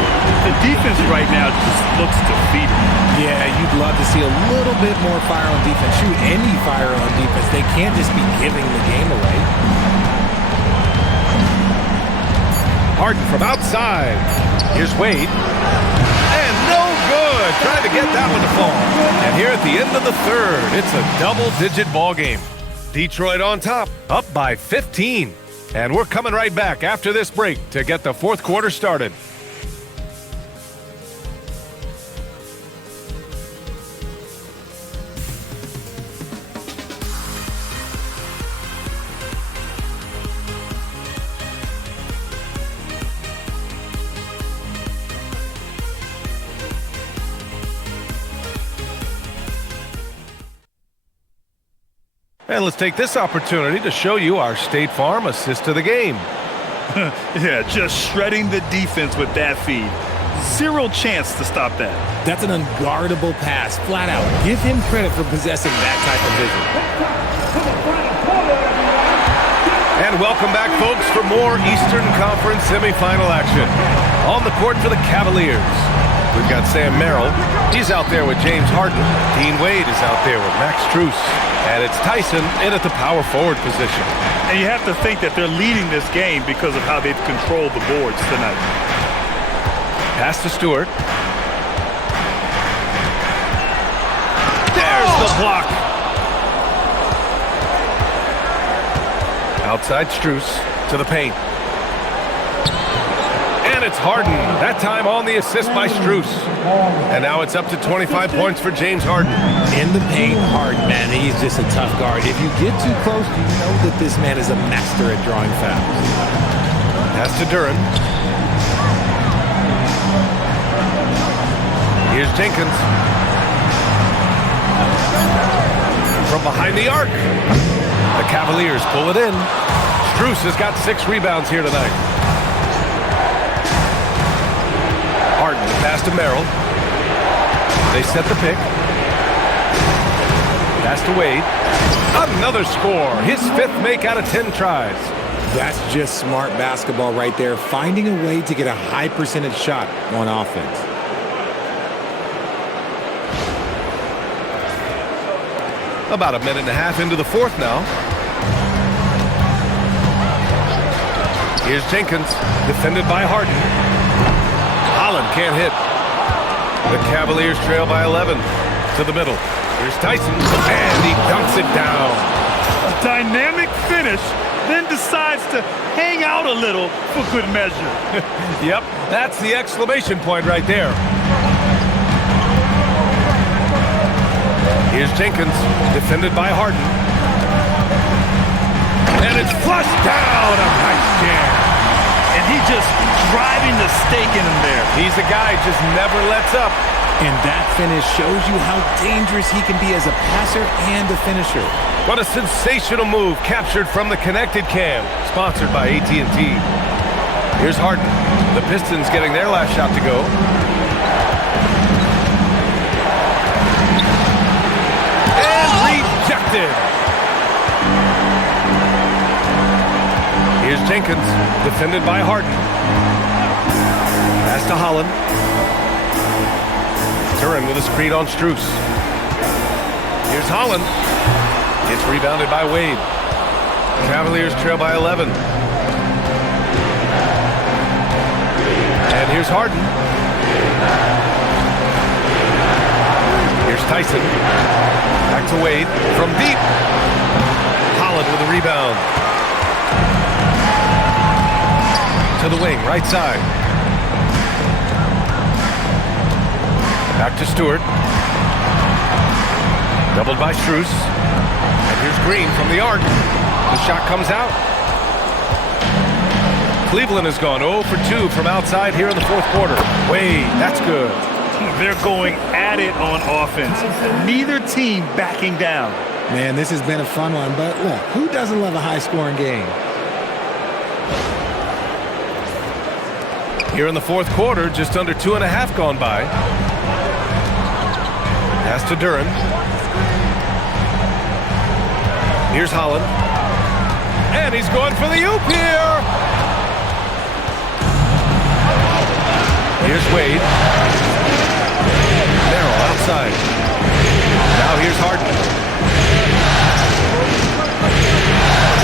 The defense right now just looks defeated. Yeah, you'd love to see a little bit more fire on defense. Shoot, any fire on defense. They can't just be giving the game away. Harden from outside. Here's Wade. And no good. Trying to get that one to fall. And here at the end of the third, it's a double-digit ball game. Detroit on top, up by 15. And we're coming right back after this break to get the fourth quarter started. And let's take this opportunity to show you our State Farm assist to the game. Yeah, just shredding the defense with that feed. Zero chance to stop that. That's an unguardable pass, flat out. Give him credit for possessing that type of vision. And welcome back, folks, for more Eastern Conference semifinal action. On the court for the Cavaliers, we've got Sam Merrill. He's out there with James Harden. Dean Wade is out there with Max Strus. And it's Tyson in at the power forward position. And you have to think that they're leading this game because of how they've controlled the boards tonight. Pass to Stewart. There's the block. Outside Strus to the paint. And it's Harden. That time on the assist by Strus. And now it's up to 25 points for James Harden. In the paint, Harden, man, he's just a tough guard. If you get too close, you know that this man is a master at drawing fouls. Pass to Duren. Here's Jenkins. From behind the arc. The Cavaliers pull it in. Strus has got 6 rebounds here tonight. Harden, pass to Merrill. They set the pick. Pass to Wade. Another score. His 5th make out of 10 tries. That's just smart basketball right there. Finding a way to get a high percentage shot on offense. About a minute and a half into the fourth now. Here's Jenkins, defended by Harden. Holland can't hit. The Cavaliers trail by 11. To the middle. Here's Tyson, and he dunks it down. A dynamic finish, then decides to hang out a little for good measure. Yep, that's the exclamation point right there. Here's Jenkins, defended by Harden. And it's flushed down. A nice jam. And he just driving the stake in him there. He's the guy just never lets up. And that finish shows you how dangerous he can be as a passer and a finisher. What a sensational move captured from the connected cam, sponsored by AT&T. Here's Harden. The Pistons getting their last shot to go. And rejected. Here's Jenkins, defended by Harden. Pass to Holland. Duren with a screen on Strus. Here's Holland. It's rebounded by Wade. Cavaliers trail by 11. And here's Harden. Here's Tyson. Back to Wade from deep. Holland with a rebound. To the wing, right side. Back to Stewart. Doubled by Strus. And here's Green from the arc. The shot comes out. Cleveland has gone 0 for 2 from outside here in the fourth quarter. Wade, that's good. They're going at it on offense. Neither team backing down. Man, this has been a fun one, but look, who doesn't love a high-scoring game? Here in the fourth quarter, just under 2.5 gone by. Pass to Duran. Here's Holland. And he's going for the oop here. Here's Wade. Merrill outside. Now here's Harden.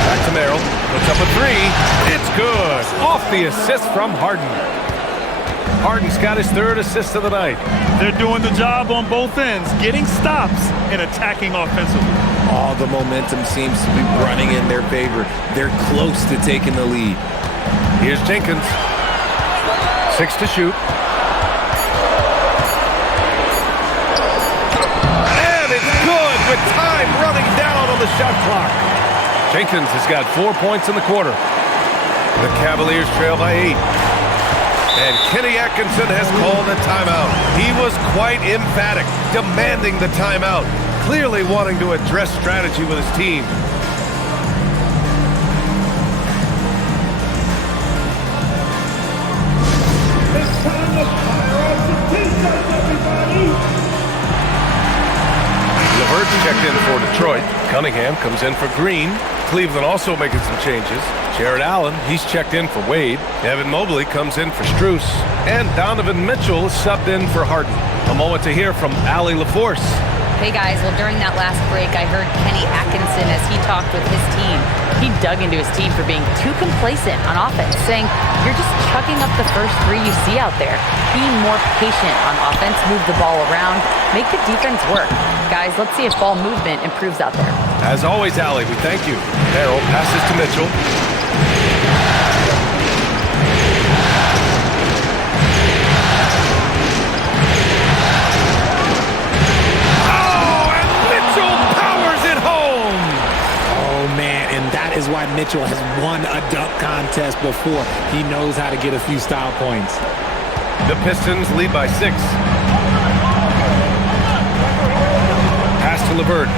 Back to Merrill. Puts up a three. It's good. Off the assist from Harden. Harden's got his third assist of the night. They're doing the job on both ends, getting stops and attacking offensively. All the momentum seems to be running in their favor. They're close to taking the lead. Here's Jenkins. 6 to shoot. And it's good with time running down on the shot clock. Jenkins has got 4 points in the quarter. The Cavaliers trail by 8. And Kenny Atkinson has called a timeout. He was quite emphatic, demanding the timeout, clearly wanting to address strategy with his team. It's time to fire up the t-shirts, everybody! LeVert checked in for Detroit. Cunningham comes in for Green. Cleveland also making some changes. Jared Allen, he's checked in for Wade. Evan Mobley comes in for Strus. And Donovan Mitchell is subbed in for Harden. A moment to hear from Allie LaForce. Hey guys, well during that last break, I heard Kenny Atkinson as he talked with his team. He dug into his team for being too complacent on offense, saying, you're just chucking up the first three you see out there. Be more patient on offense, move the ball around, make the defense work. Guys, let's see if ball movement improves out there. As always, Allie, we thank you. Merrill passes to Mitchell. Is why Mitchell has won a dunk contest before. He knows how to get a few style points. The Pistons lead by 6. Pass to LeVert.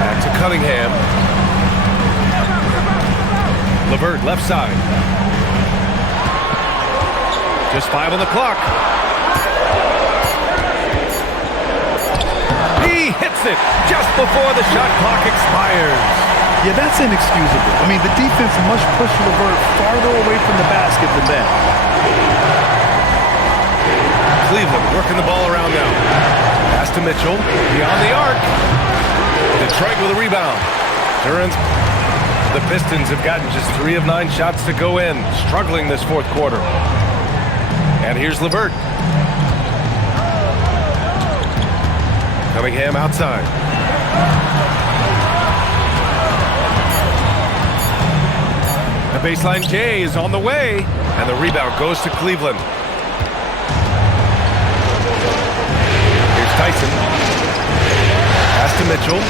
Back to Cunningham. LeVert left side. Just 5 on the clock. He hits it just before the shot clock expires. Yeah, that's inexcusable. I mean, the defense must push LeVert farther away from the basket than that. Cleveland working the ball around now. Pass to Mitchell. Beyond the arc. Detroit with a rebound. The Pistons have gotten just 3 of 9 shots to go in. Struggling this fourth quarter. And here's LeVert. Cunningham outside. The baseline J is on the way, and the rebound goes to Cleveland. Here's Tyson. Pass to Mitchell.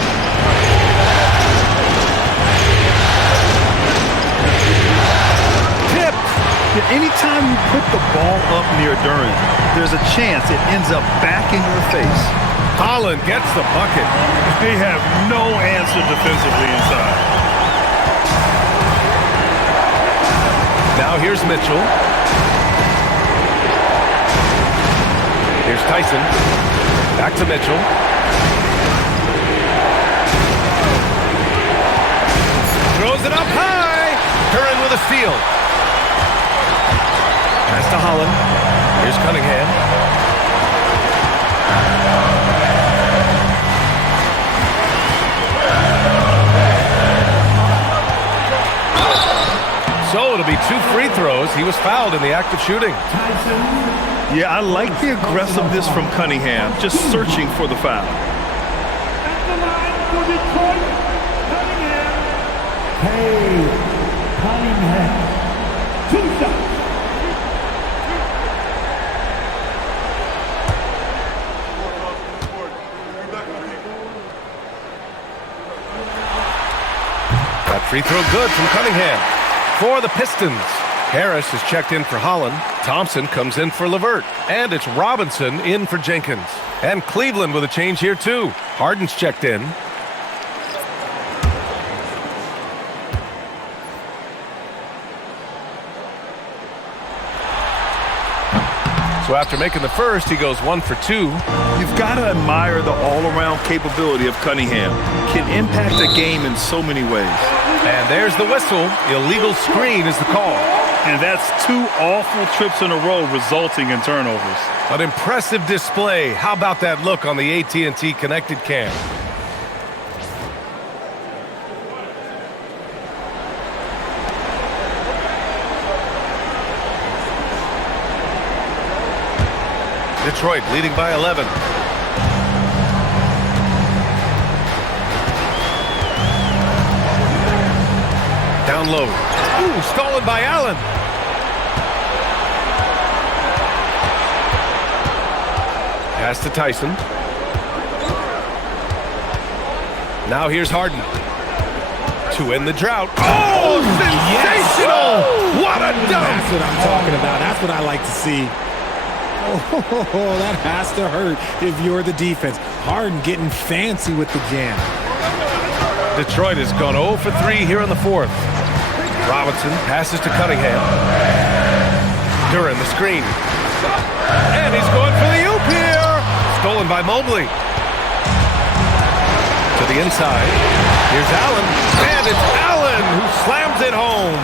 Tipped. Yeah, anytime you put the ball up near Duran, there's a chance it ends up back in your face. Holland gets the bucket. They have no answer defensively inside. Now here's Mitchell. Here's Tyson. Back to Mitchell. Throws it up high. Duran with a steal. Pass to Holland. Here's Cunningham. So it'll be 2 free throws. He was fouled in the act of shooting. Yeah, I like the aggressiveness from Cunningham, just searching for the foul. At the line for Detroit, Cunningham. Cade Cunningham. 2 shots. That free throw good from Cunningham. For the Pistons, Harris is checked in for Holland. Thompson comes in for LeVert. And it's Robinson in for Jenkins. And Cleveland with a change here too. Harden's checked in. So after making the first, he goes 1 for 2. You've got to admire the all-around capability of Cunningham. Can impact the game in so many ways. And there's the whistle. Illegal screen is the call. And that's 2 awful trips in a row resulting in turnovers. An impressive display. How about that look on the AT&T connected cam? Detroit leading by 11. Down low. Ooh, stolen by Allen. Pass to Tyson. Now here's Harden. To end the drought. Oh, sensational! Yes. What a dunk! That's what I'm talking about. That's what I like to see. Oh, that has to hurt if you're the defense. Harden getting fancy with the jam. Detroit has gone 0 for 3 here in the fourth. Robinson passes to Cunningham. Duran the screen. And he's going for the oop here. Stolen by Mobley. To the inside. Here's Allen. And it's Allen who slams it home.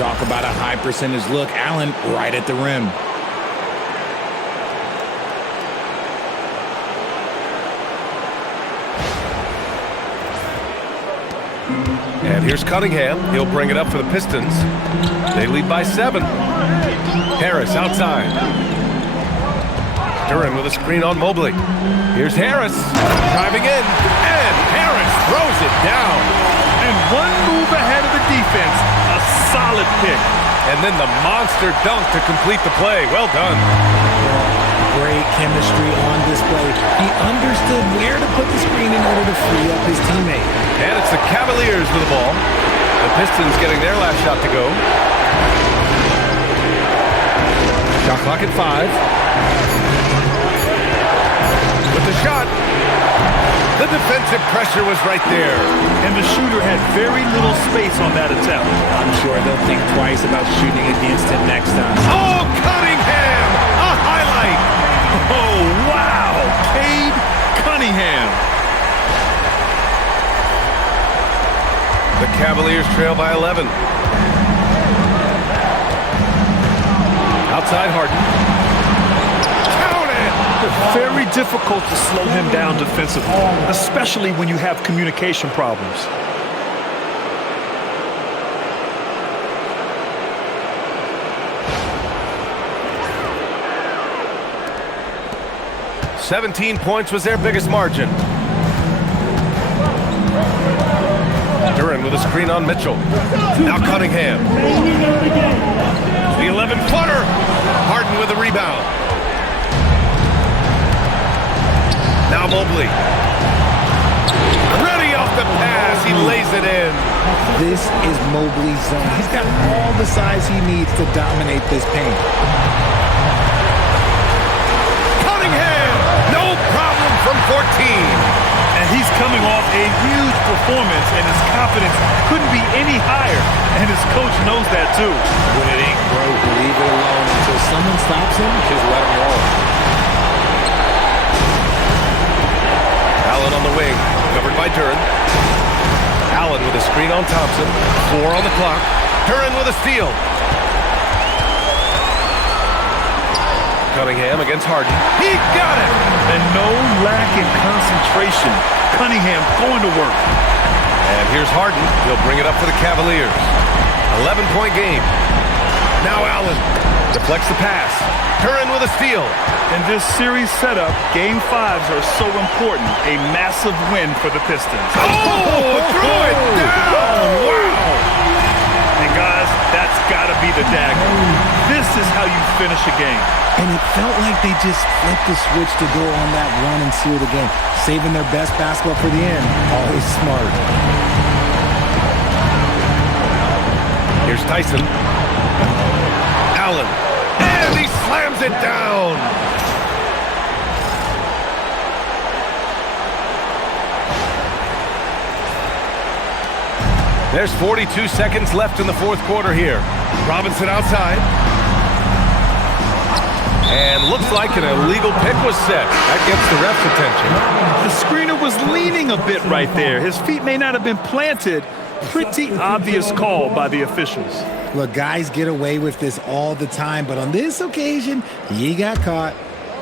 Talk about a high percentage look. Allen right at the rim. And here's Cunningham. He'll bring it up for the Pistons. They lead by 7. Harris outside. Duran with a screen on Mobley. Here's Harris driving in. And Harris throws it down. And one move ahead of the defense. A solid pick. And then the monster dunk to complete the play. Well done. Great chemistry on display. He understood where to put the screen in order to free up his teammate. And it's the Cavaliers with the ball. The Pistons getting their last shot to go. Shot clock at 5. With the shot. The defensive pressure was right there. And the shooter had very little space on that attempt. I'm sure they'll think twice about shooting against him next time. Oh, Cunningham! A highlight! Oh, wow! Cade Cunningham. The Cavaliers trail by 11. Outside Harden. Very difficult to slow him down defensively, especially when you have communication problems. "17 points was their biggest margin. Duran with a screen on Mitchell. Now Cunningham. The 11-footer. Harden with a rebound. Now Mobley. Ready off the pass. He lays it in. This is Mobley's zone. He's got all the size he needs to dominate this paint. Cunningham. No problem from 14. And he's coming off a huge performance, and his confidence couldn't be any higher. And his coach knows that too. When it ain't broke, leave it alone until someone stops him. Just let him roll. Allen on the wing, covered by Duran. Allen with a screen on Thompson. 4 on the clock. Duran with a steal. Cunningham against Harden. He got it! And no lack in concentration. Cunningham going to work. And here's Harden. He'll bring it up for the Cavaliers. 11-point game. Now Allen deflects the pass. Duran with a steal. In this series setup, Game 5s are so important. A massive win for the Pistons. Oh, threw it down! Wow! And guys, that's got to be the dagger. This is how you finish a game. And it felt like they just flipped the switch to go on that run and seal the game. Saving their best basketball for the end. Always smart. Here's Tyson. Allen. And he slams it down. There's 42 seconds left in the fourth quarter here. Robinson outside. And looks like an illegal pick was set. That gets the ref's attention. The screener was leaning a bit right there. His feet may not have been planted. Pretty obvious call by the officials. Look, guys get away with this all the time, but on this occasion, he got caught.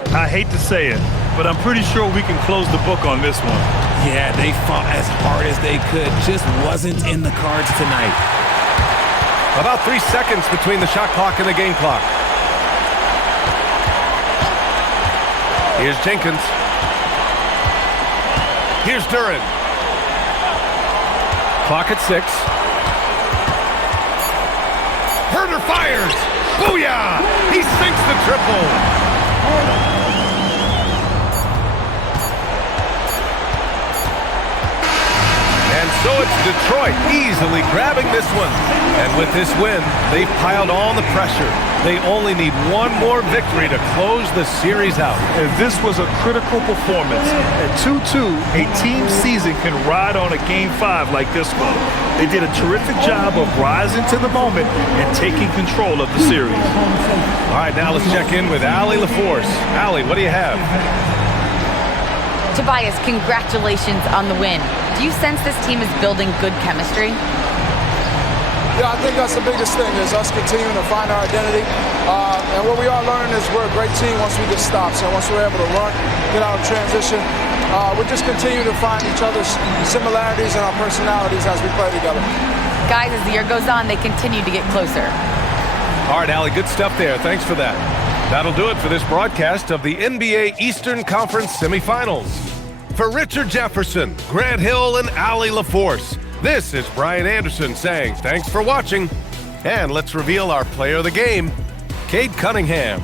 I hate to say it, but I'm pretty sure we can close the book on this one. Yeah, they fought as hard as they could. Just wasn't in the cards tonight. About 3 seconds between the shot clock and the game clock. Here's Jenkins. Here's Duran. Clock at 6. Herder fires. Booyah! He sinks the triple. And so it's Detroit easily grabbing this one. And with this win, they've piled on the pressure. They only need one more victory to close the series out. And this was a critical performance. At 2-2, a team season can ride on a Game 5 like this one. They did a terrific job of rising to the moment and taking control of the series. All right, now let's check in with Allie LaForce. Allie, what do you have? Tobias, congratulations on the win. Do you sense this team is building good chemistry? Yeah, I think that's the biggest thing, is us continuing to find our identity. And what we are learning is we're a great team once we get stops. And once we're able to run, get out of transition, we're just continuing to find each other's similarities and our personalities as we play together. Guys, as the year goes on, they continue to get closer. All right, Allie, good stuff there. Thanks for that. That'll do it for this broadcast of the NBA Eastern Conference semifinals. For Richard Jefferson, Grant Hill, and Allie LaForce, this is Brian Anderson saying thanks for watching. And let's reveal our player of the game, Cade Cunningham.